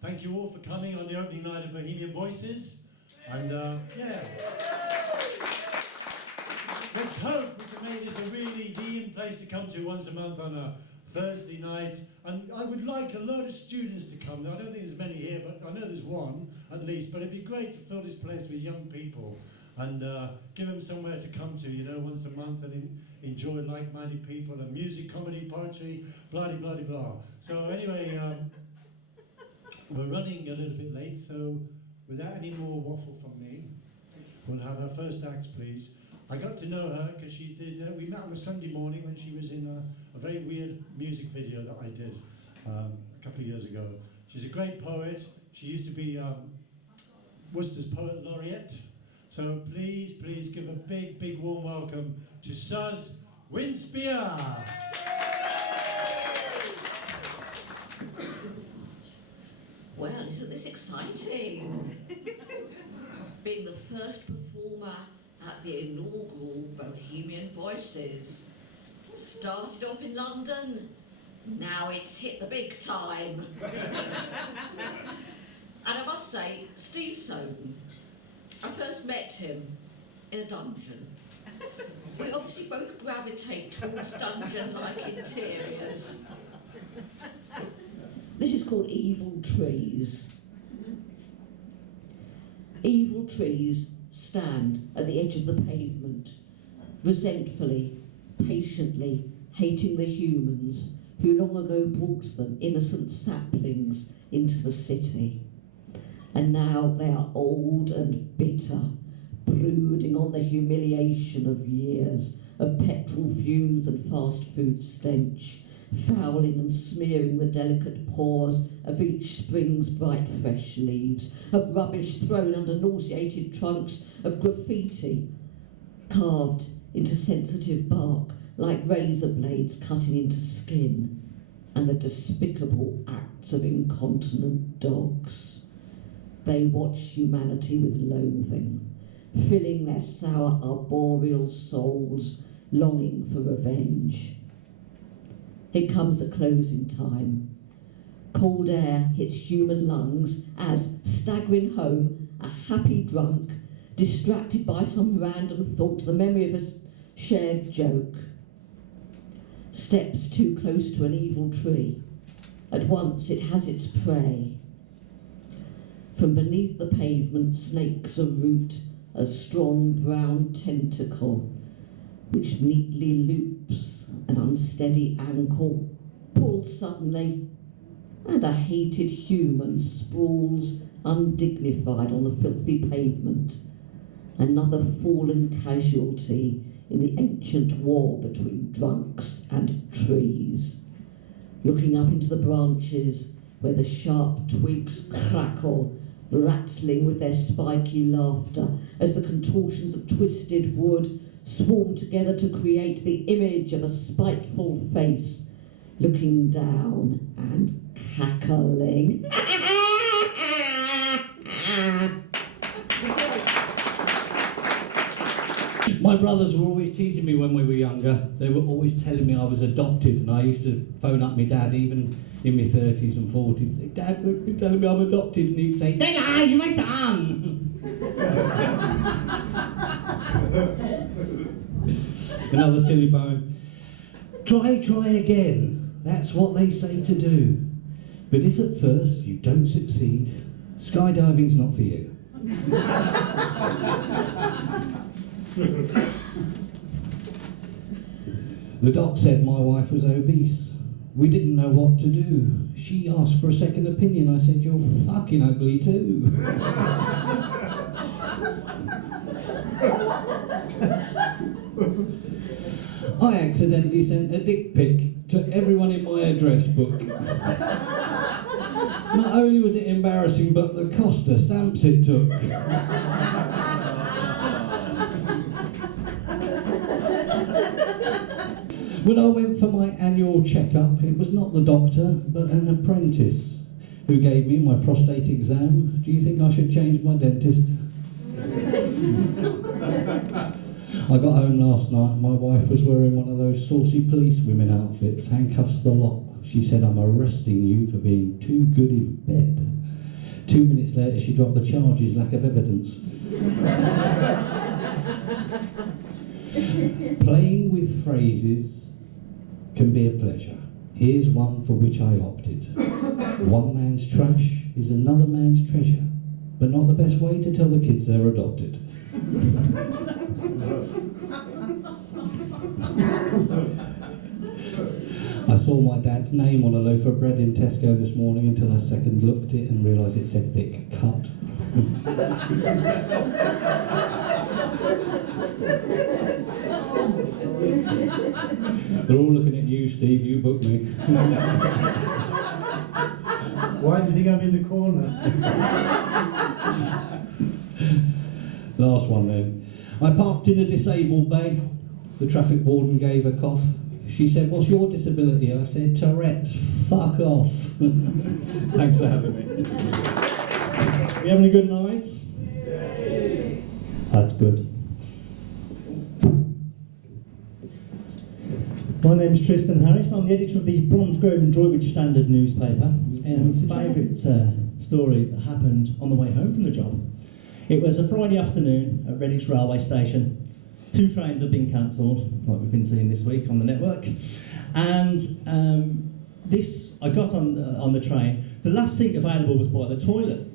thank you all for coming on the opening night of Bohemian Voices. And yeah, let's hope we can make this a really the place to come to once a month on a Thursday night. And I would like a load of students to come. Now, I don't think there's many here, but I know there's one at least. But it'd be great to fill this place with young people and give them somewhere to come to, you know, once a month and enjoy like-minded people and music, comedy, poetry, blah-de-blah-de-blah. So anyway, we're running a little bit late, so without any more waffle from me, we'll have our first act, please. I got to know her because she did, we met on a Sunday morning when she was in a very weird music video that I did a couple of years ago. She's a great poet. She used to be Worcester's Poet Laureate. So please give a big warm welcome to Suz Winspear. Well, isn't this exciting? Being the first performer at the inaugural Bohemian Voices. Started off in London, now it's hit the big time. And I must say, Steve Soden, I first met him in a dungeon. We obviously both gravitate towards dungeon-like interiors. This is called Evil Trees. Evil trees stand at the edge of the pavement, resentfully, patiently hating the humans who long ago brought them, innocent saplings, into the city. And now they are old and bitter, brooding on the humiliation of years, of petrol fumes and fast food stench, fouling and smearing the delicate pores of each spring's bright fresh leaves, of rubbish thrown under nauseated trunks, of graffiti carved into sensitive bark like razor blades cutting into skin, and the despicable acts of incontinent dogs. They watch humanity with loathing, filling their sour arboreal souls, longing for revenge. It comes at closing time. Cold air hits human lungs as, staggering home, a happy drunk, distracted by some random thought, the memory of a shared joke, steps too close to an evil tree. At once it has its prey. From beneath the pavement snakes a root, a strong brown tentacle, which neatly loops an unsteady ankle, pulls suddenly, and a hated human sprawls undignified on the filthy pavement, another fallen casualty in the ancient war between drunks and trees. Looking up into the branches where the sharp twigs crackle, rattling with their spiky laughter as the contortions of twisted wood swarm together to create the image of a spiteful face looking down and cackling. My brothers were always teasing me when we were younger. They were always telling me I was adopted, and I used to phone up my dad, even in my 30s and 40s. Say, Dad, you're telling me I'm adopted, and he'd say, "They lie, you're my son." Another silly poem. Try again. That's what they say to do. But if at first you don't succeed, skydiving's not for you. The doc said my wife was obese. We didn't know what to do. She asked for a second opinion. I said, "You're fucking ugly too." I accidentally sent a dick pic to everyone in my address book. Not only was it embarrassing, but the cost of stamps it took. When I went for my annual checkup, it was not the doctor, but an apprentice who gave me my prostate exam. Do you think I should change my dentist? I got home last night, my wife was wearing one of those saucy police women outfits, handcuffs the lot. She said, "I'm arresting you for being too good in bed." 2 minutes later, she dropped the charges, lack of evidence. Playing with phrases can be a pleasure. Here's one for which I opted. One man's trash is another man's treasure, but not the best way to tell the kids they're adopted. I saw my dad's name on a loaf of bread in Tesco this morning until I second looked at it and realised it said thick cut. They're all looking at you, Steve, you booked me. Why do you think I'm in the corner? Last one then. I parked in a disabled bay. The traffic warden gave a cough. She said, "What's your disability?" I said, "Tourette's." Fuck off. Thanks for having me. You having a good night? That's good. My name's Tristan Harris. I'm the editor of the Bromsgrove and Droitwich Standard newspaper, and it's a favourite story that happened on the way home from the job. It was a Friday afternoon at Redditch railway station. 2 trains have been cancelled, like we've been seeing this week on the network, and I got on the train. The last seat available was by the toilet,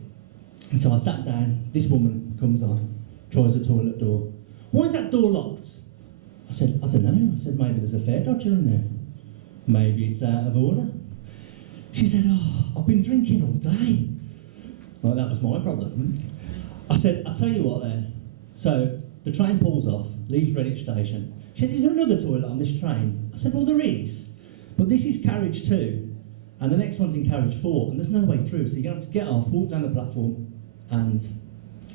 and so I sat down. This woman comes on, tries the toilet door. "Why is that door locked?" I said, "I don't know." I said, "Maybe there's a fare dodger in there. Maybe it's out of order." She said, "Oh, I've been drinking all day." Well, that was my problem. I said, "I'll tell you what then." So the train pulls off, leaves Redditch station. She says, "Is there another toilet on this train?" I said, "Well, there is, but this is carriage 2, and the next one's in carriage 4, and there's no way through, so you're going to have to get off, walk down the platform, and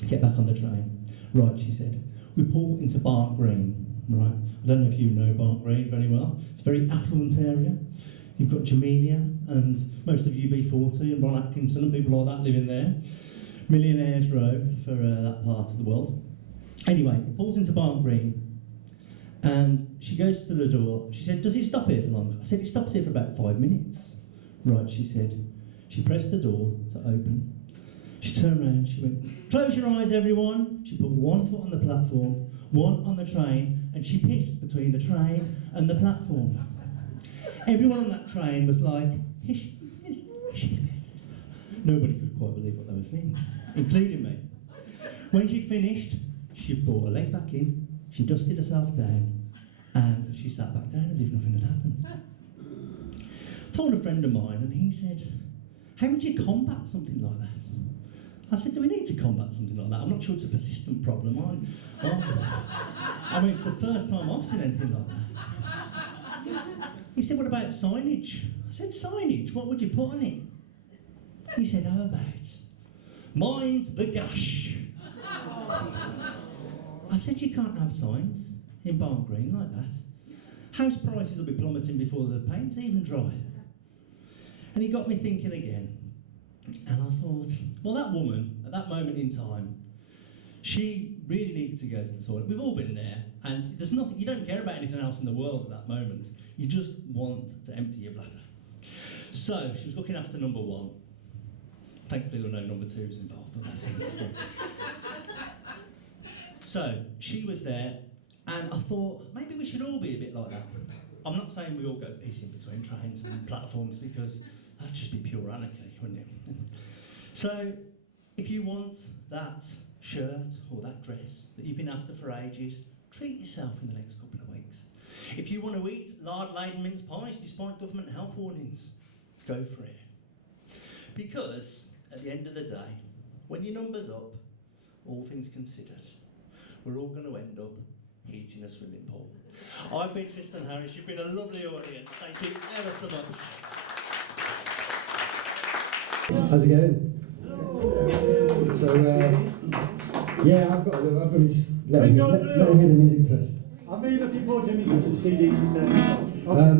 get back on the train." "Right," she said. We pull into Bark Green, right? I don't know if you know Bark Green very well. It's a very affluent area. You've got Jamelia and most of UB40 and Ron Atkinson and people like that living there. Millionaires Row for that part of the world. Anyway, it pulls into Barn Green, and she goes to the door. She said, "Does it stop here for long?" I said, "It stops here for about 5 minutes." "Right," she said. She pressed the door to open. She turned around, she went, "Close your eyes, everyone." She put 1 foot on the platform, 1 on the train, and she pissed between the train and the platform. Everyone on that train was like, "Is she a bit?" Nobody could quite believe what they were seeing, including me. When she'd finished, she brought her leg back in, she dusted herself down, and she sat back down as if nothing had happened. I told a friend of mine, and he said, "How would you combat something like that?" I said, "Do we need to combat something like that? I'm not sure it's a persistent problem. I mean, it's the first time I've seen anything like that." He said, "What about signage?" I said, "Signage? What would you put on it?" He said, "How about, mind the gash?" I said, "You can't have signs in Barn Green like that. House prices will be plummeting before the paint's even dry." And he got me thinking again. And I thought, well, that woman, at that moment in time, she really needed to go to the toilet. We've all been there, and there's nothing, you don't care about anything else in the world at that moment. You just want to empty your bladder. So she was looking after number 1. Thankfully there were no number 2s involved, but that's another story. So she was there, and I thought, maybe we should all be a bit like that. I'm not saying we all go pissing between trains and platforms, because that'd just be pure anarchy, wouldn't it? So, if you want that shirt or that dress that you've been after for ages, treat yourself in the next couple of weeks. If you want to eat lard-laden mince pies despite government health warnings, go for it. Because, at the end of the day, when your number's up, all things considered, we're all going to end up heating a swimming pool. I've been Tristan Harris, you've been a lovely audience, thank you ever so much. How's it going? So, yeah, I've got just let me hear the music first. I'm really looking forward to meeting you some CDs you sent.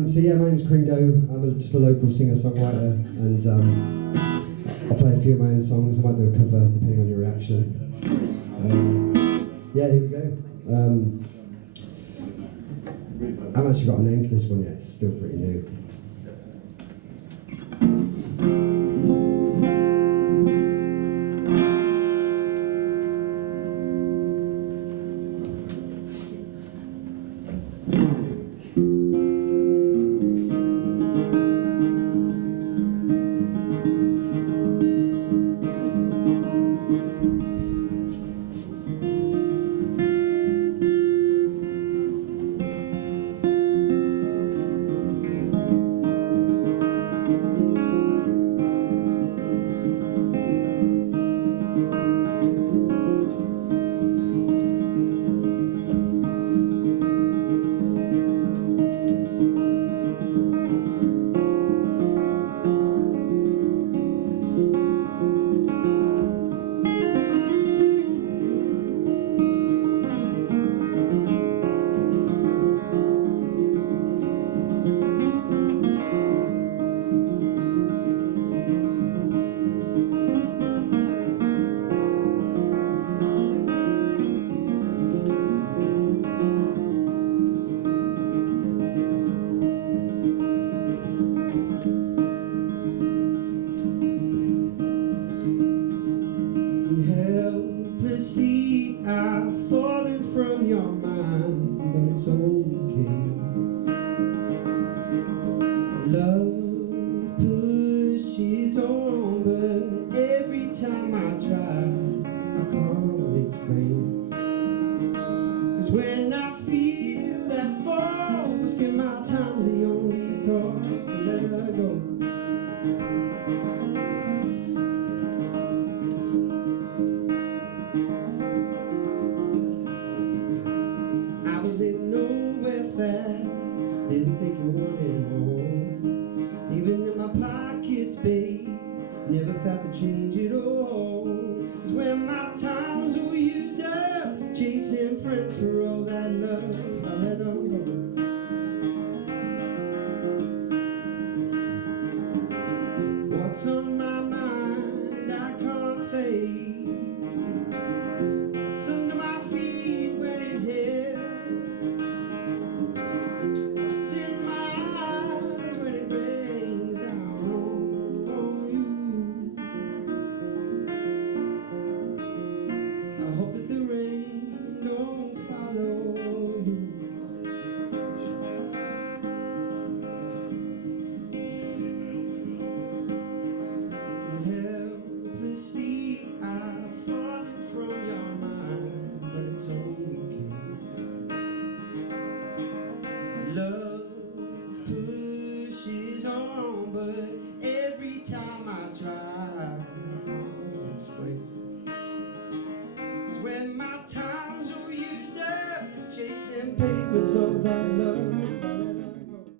So yeah, my name's Kringo. I'm just a local singer-songwriter, and I play a few of my own songs. I might do a cover depending on your reaction. Yeah, here we go. I haven't actually got a name for this one yet. It's still pretty new. waves. What's under my feet when it hits? What's in my eyes when it rains down on you? I hope that the rain don't follow you. Helplessly I've fallen from your mind, but it's okay. Love pushes on, but every time I try, I can't explain. 'Cause when my time's all used up, chasing pavements of that love,